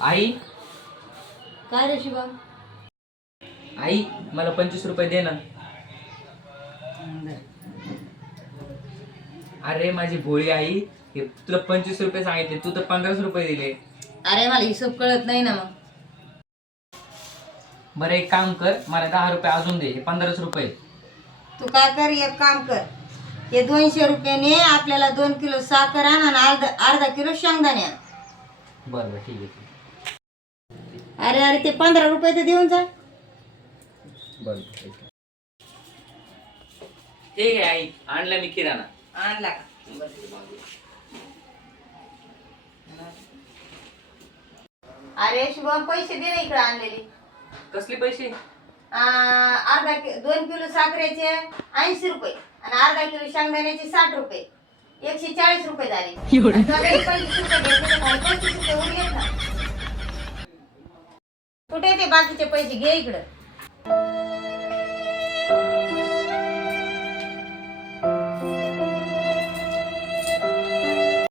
आई काय रे शिवा? आई मला 25 रुपये दे ना. अरे माझी भोळी आई, हे तुला 25 रुपये सांगितले, तू तर 15 रुपये दिले. अरे मला हिशोब कळत नाही ना मग. बरं एक काम कर, मला 10 रुपये अजून दे, हे 15 रुपये. तू काय कर, एक काम कर, हे 200 रुपयाने आपल्याला 2 किलो साखर आण आणि अर्धा किलो शेंगदाणे आण. बरं बरं ठीक आहे. अरे अरे ते 15 रुपये तर देऊन जा. बरं ठीक आहे. ठीक आहे आई, आणला मी किराणा. आणला का? अरे शुभम पैसे दे ना इकडे आणलेले. कसले पैसे? 2 किलो साखरेचे 80 रुपये आणि अर्धा किलो शेंगदाण्याचे 60 रुपये, 140 रुपये झाले. 25 रुपये घेतले तर खाली 25 रुपये उरलेत ना. कुठे ते बाकीचे पैसे? घे इकडं.